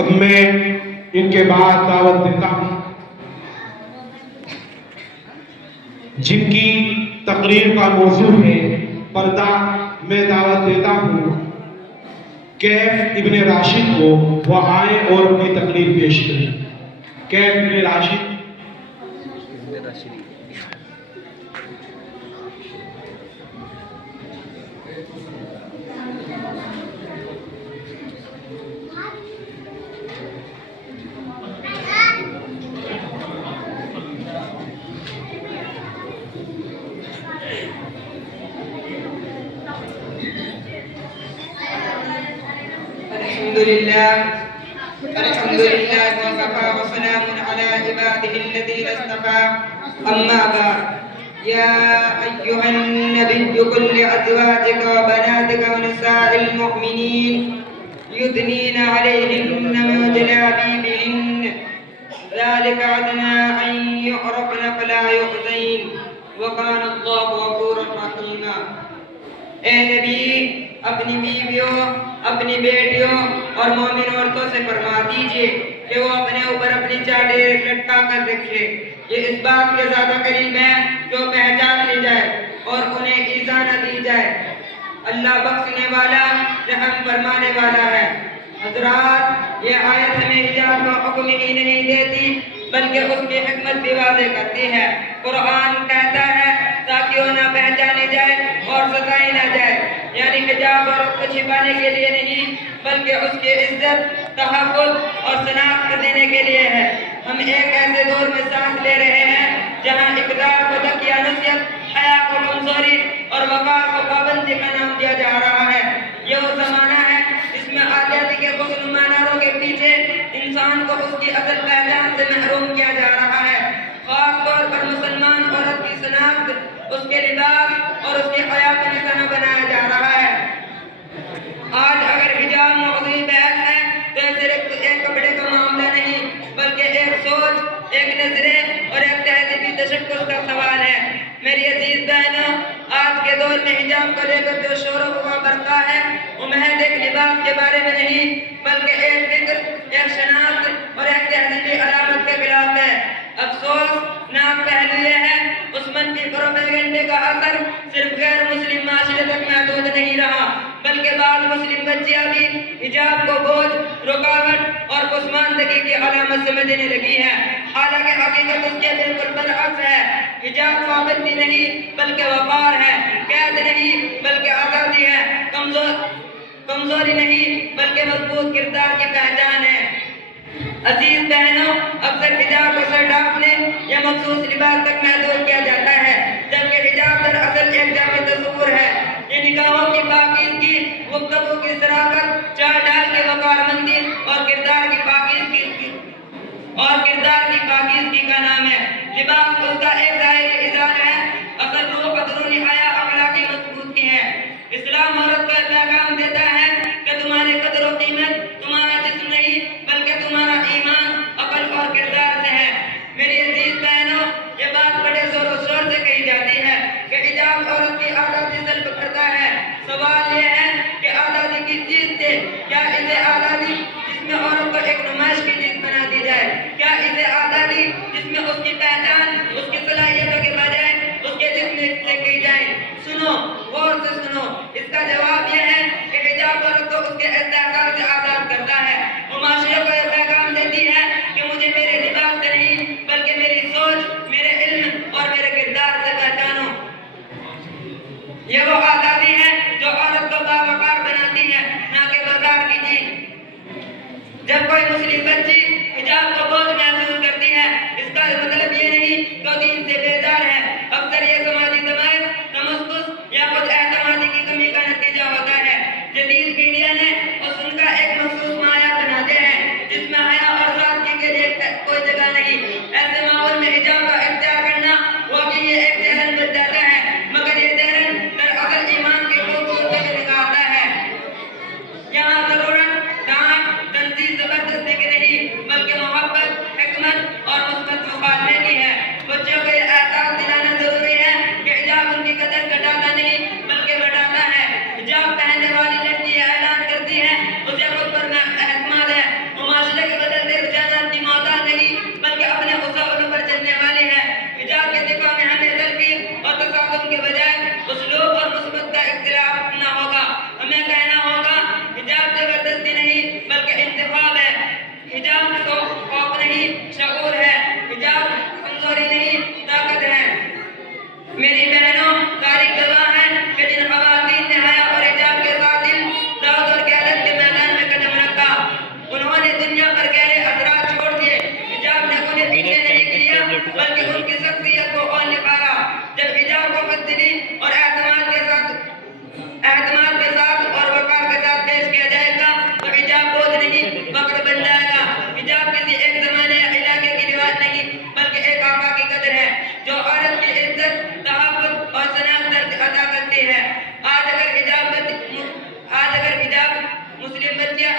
اب میں ان کے بعد دعوت دیتا ہوں جن کی تقریر کا موضوع ہے پردہ. میں دعوت دیتا ہوں کیف ابن راشد کو، وہ آئیں اور اپنی تقریر پیش کریں. کیف ابن راشد. الحمد لله وكفى وسلام على عباده الذين اصطفى. أما بعد، يا أيها النبي قل لأزواجك وبناتك ونساء المؤمنين يدنين عليهن من جلابيبهن ذلك أدنى أن يعرفن فلا يؤذين وكان الله غفورا رحيما. اے نبی، اپنی بیویوں، اپنی بیٹیوں اور مومن عورتوں سے فرما دیجئے کہ وہ اپنے اوپر اپنی چادر لٹکا کر رکھے. یہ اس بات کے زیادہ قریب ہے جو پہچان لی جائے اور انہیں ایذا نہ دی جائے. اللہ بخشنے والا، رحم فرمانے والا ہے. حضرات، یہ آیت ہمیں حجاب کا حکم ہی نہیں دیتی بلکہ اس کی حکمت بھی واضح کرتی ہے. قرآن کہتا ہے تاکہ وہ نہ پہچانی جائے اور ستائی نہ جائے، یعنی حجاب عورت کو چھپانے کے لیے نہیں بلکہ اس کی عزت، تحفظ اور شناخت دینے کے لیے ہے. ہم ایک ایسے دور میں سانس لے رہے ہیں جہاں اقدار کو تقیہ نصیحت، حیا کو کمزوری اور وقار کو پابندی کا نام دیا جا رہا ہے. یہ وہ زمانہ ہے جس میں آزادی کے خوشنما نعروں کے پیچھے انسان کو اس کی اصل پہچان سے محروم کیا جا رہا ہے. خاص طور پر مسلمان عورت کی شناخت اس کے لباس اور اس کی حیا کا نشانہ بنایا جا رہا ہے. آج اگر حجاب موضوعی بحث ہے تو یہ صرف ایک کپڑے کا معاملہ نہیں بلکہ ایک سوچ، ایک نظرے اور ایک تہذیبی تشخص کا سوال ہے. میری عزیز بہنوں، آج کے دور میں حجاب کو لے کر جو شور و غبار برپا ہے وہ محض ایک لباس کے بارے میں نہیں بلکہ ایک فکر، ایک شناخت اور ایک تہذیبی علامت کے خلاف ہے. افسوسناک پہلو یہ ہے اس منفی پروپیگنڈے کا اثر صرف غیر مسلم معاشرے تک محدود نہیں رہا بلکہ بعض مسلم بچیاں بھی حجاب کو بوجھ، رکاوٹ اور پسماندگی کی علامت سمجھنے لگی ہے. حالانکہ حقیقت اس کے بالکل برعکس ہے. حجاب پابندی نہیں بلکہ وقار ہے، قید نہیں بلکہ آزادی ہے، کمزوری نہیں بلکہ مضبوط کردار کی پہچان ہے. عزیز بہنوں، اکثر حجاب کو سر ڈھانپنے یا مخصوص لباس تک محدود کیا جاتا ہے جبکہ حجاب دراصل ایک جامع تصور ہے. یہ نگاہوں کی پاکیزگی، گفتگو کی صراحت، چال ڈھال کی وقار مندی اور کردار کی پاکیزگی کا نام ہے. لباس اس کا ایک ظاہری اظہار ہے، اصل روح اندرونی حیا اخلاقی مضبوطی ہے. اسلام عورت کو پیغام دیتا ہے کہ تمہاری قدر و قیمت تمہارا جسم نہیں بلکہ تمہارا ایمان، عقل اور کردار سے ہے. میری عزیز بہنوں، یہ بات بڑے زور و شور سے کہی جاتی ہے کہ حجاب عورت کی آزادی سلب کرتا ہے. سوال یہ ہے کہ آزادی کس چیز سے؟ کیا اسے آزادی جس میں عورت کو ایک نمائش کی چیز بنا دی جائے؟ کیا اسے آزادی جس میں اس کی پہچان اس کی صلاحیتوں کے بجائے اس کے جسم سے کی جائے؟ سنو، غور سے سنو. اس کا جواب یہ ہے کہ حجاب عورت کو اس کے استحصال سے آزاد کرتا ہے. وہ معاشرے کو یہ پیغام دیتی ہے کہ مجھے میرے لباس سے نہیں بلکہ میری سوچ، میرے علم اور میرے کردار سے پہچانو. یہ وہ آزادی ہے جو عورت کو باوقار بناتی ہے، نہ کہ بازار کی چیز. جب کوئی مسلم بچی حجاب کو بوجھ محسوس کرتی ہے اس کا مطلب یہ نہیں کہ وہ دین سے بیزار ہے. اکثر یہ سماجی دبائو، تمسکس یا خود اعتمادی کی کمی کا نتیجہ ہوتا ہے. جدید میڈیا نے حسن کا ایک مخصوص معیار بنا دیا ہے جس میں حیا اور سادگی کے لیے کوئی جگہ نہیں. ایسے ماحول میں حجاب کا اختیار کرنا واقعی یہ ایک چیلنج بن جاتا ہے، مگر یہ چیلنج دراصل ایمان کی خوبصورتی کو نکھارتا ہے. یہاں ضرورت ڈانٹ، تنظیم، زبردستی کی نہیں بلکہ محبت، حکمت اور مثبت مکالمے کی ہے. بچوں کو یہ احساس دلانا ضروری ہے کہ حجاب ان کی قدر گھٹاتا نہیں بلکہ بڑھاتا ہے. حجاب پہننے والی لڑکی یہ اعلان کرتی ہے حجاب کو خوف نہیں شعور ہے، حجاب کمزوری نہیں طاقت ہے۔ میری بہنوں، تاریخ گواہ ہے کہ جن خواتین نے حیا اور حجاب کے ساتھ علم، دعوت اور قیادت کے میدان میں قدم رکھا، انہوں نے دنیا پر گہرے اثرات چھوڑ دیے۔ حجاب نے انہیں پیچھے نہیں کیا بلکہ ان کی شخصیت کو اور نکھارا۔ جب حجاب کو بزدلی اور اعتماد کے ساتھ اور وقار کے ساتھ پیش کیا جائے گا تو حجاب بوجھ نہیں فخر بن جائے گا۔ حجاب کسی ایک زمانے یا علاقے کی رواج نہیں بلکہ ایک آقا کی قدر ہے جو عورت کی عزت، تحفظ اور شناخت عطا کرتی ہے۔ آج اگر حجاب مسلم بچیاں